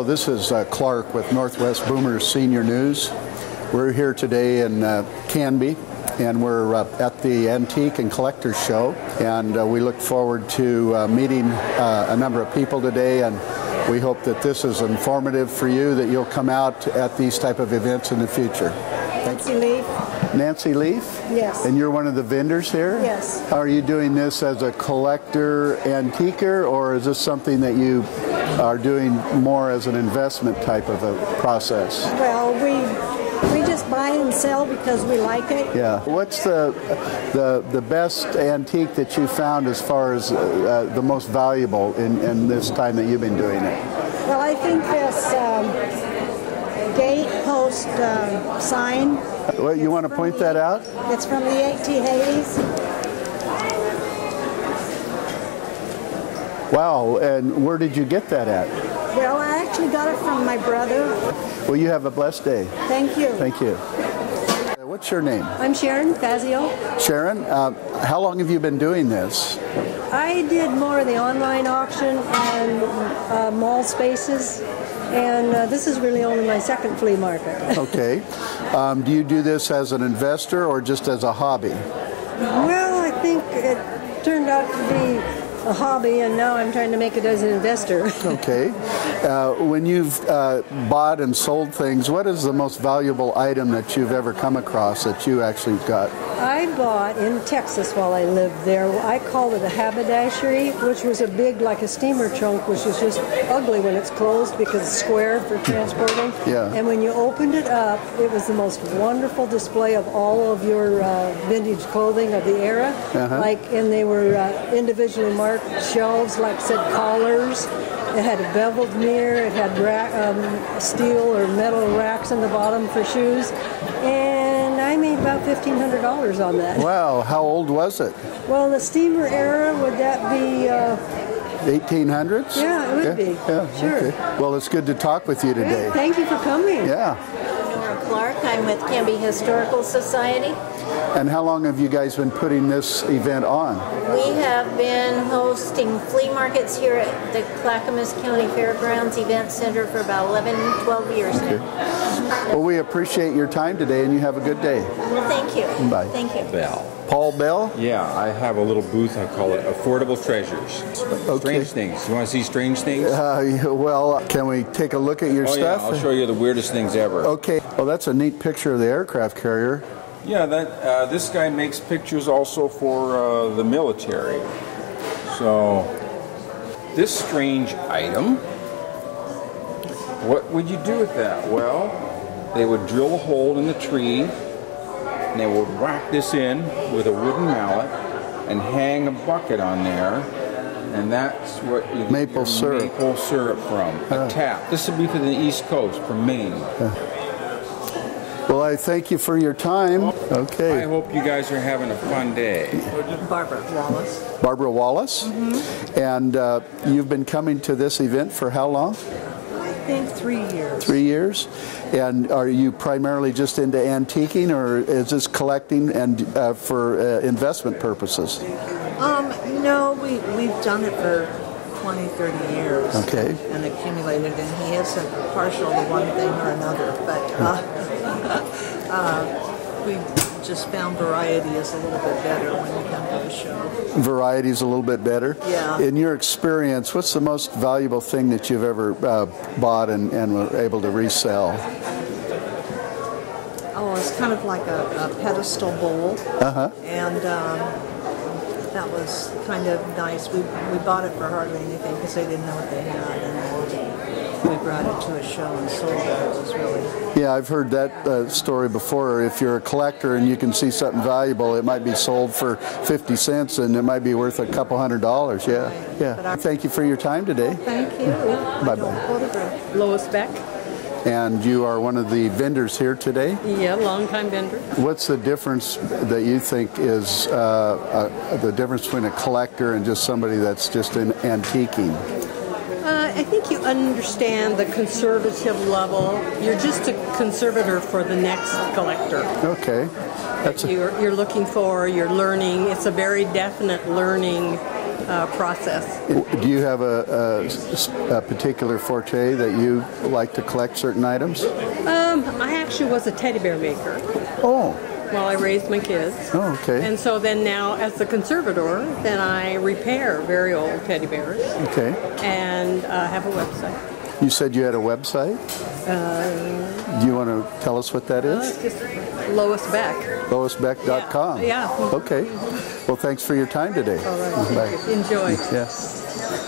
Hello, this is Clark with Northwest Boomers Senior News. We're here today in Canby, and we're at the Antique and Collector Show, and we look forward to meeting a number of people today, and we hope that this is informative for you, that you'll come out at these type of events in the future. Nancy Leaf. Nancy Leaf? Yes. And you're one of the vendors here? Yes. Are you doing this as a collector antiquer, or is this something that you are doing more as an investment type of a process? Well, we just buy and sell because we like it. Yeah. What's the best antique that you found as far as the most valuable in this time that you've been doing it? Well, I think this gate post sign. Well, you want to point that out? It's from the 1880s. Wow, and where did you get that at? Well, I actually got it from my brother. Well, you have a blessed day. Thank you. Thank you. What's your name? I'm Sharon Fazio. Sharon, how long have you been doing this? I did more of the online auction and mall spaces, and this is really only my second flea market. Okay. Do you do this as an investor or just as a hobby? Well, I think it turned out to be a hobby, and now I'm trying to make it as an investor. Okay. When you've bought and sold things, what is the most valuable item that you've ever come across that you actually got? I bought in Texas while I lived there. I called it a haberdashery, which was a big, like a steamer trunk, which is just ugly when it's closed because it's square for transporting. Yeah. And when you opened it up, it was the most wonderful display of all of your vintage clothing of the era. And they were individually marked shelves, like said collars. It had a beveled mirror. It had steel or metal racks on the bottom for shoes. And I made about $1,500 on that. Wow, how old was it? Well, the steamer era, would that be... 1800s? Yeah, it would be. Yeah, sure. Okay. Well, it's good to talk with you today. Great. Thank you for coming. Yeah. Nora Clark. I'm with Canby Historical Society. And how long have you guys been putting this event on? We have been hosting flea markets here at the Clackamas County Fairgrounds Event Center for about 11, 12 years now. Well, we appreciate your time today, and you have a good day. Well, thank you. Bye. Thank you. Bell. Paul Bell? Yeah, I have a little booth. I call it Affordable Treasures. Okay. Strange things. You want to see strange things? Well, can we take a look at your stuff? Yeah, I'll show you the weirdest things ever. Okay. Well, that's a neat picture of the aircraft carrier. Yeah, this guy makes pictures also for the military. So, this strange item, what would you do with that? Well, they would drill a hole in the tree, and they would whack this in with a wooden mallet and hang a bucket on there, and that's what you get maple syrup. Maple syrup from. A tap. This would be for the East Coast, from Maine. Well, I thank you for your time. Okay. I hope you guys are having a fun day. Barbara Wallace. Barbara Wallace? Mm-hmm. And you've been coming to this event for how long? I think 3 years. 3 years? And are you primarily just into antiquing, or is this collecting and for investment purposes? No, we've done it for 20, 30 years. Okay. And accumulated, and he isn't partial to one thing or another, but we just found variety is a little bit better when you come to the show. Variety is a little bit better? Yeah. In your experience, what's the most valuable thing that you've ever bought and were able to resell? Oh, it's kind of like a pedestal bowl. And that was kind of nice. We bought it for hardly anything because they didn't know what they had, and we brought it to a show and sold it. It was really... Yeah, I've heard that story before. If you're a collector and you can see something valuable, it might be sold for 50 cents and it might be worth a couple $100. Yeah, right. Yeah. Thank you for your time today. Thank you. Bye-bye. Lois Beck. And you are one of the vendors here today? Yeah, long-time vendor. What's the difference that you think is the difference between a collector and just somebody that's just in antiquing? I think you understand the conservative level. You're just a conservator for the next collector. Okay. You're looking for, you're learning. It's a very definite learning process. Do you have a particular forte that you like to collect certain items? I actually was a teddy bear maker Oh, while I raised my kids. oh, okay. And so then now, as the conservator, then I repair very old teddy bears Okay. and have a website. You said you had a website? Do you want to tell us what that is? It's just Lois Beck. LoisBeck.com. Yeah. Okay. Well, thanks for your time today. All right. Bye. Enjoy. Yes.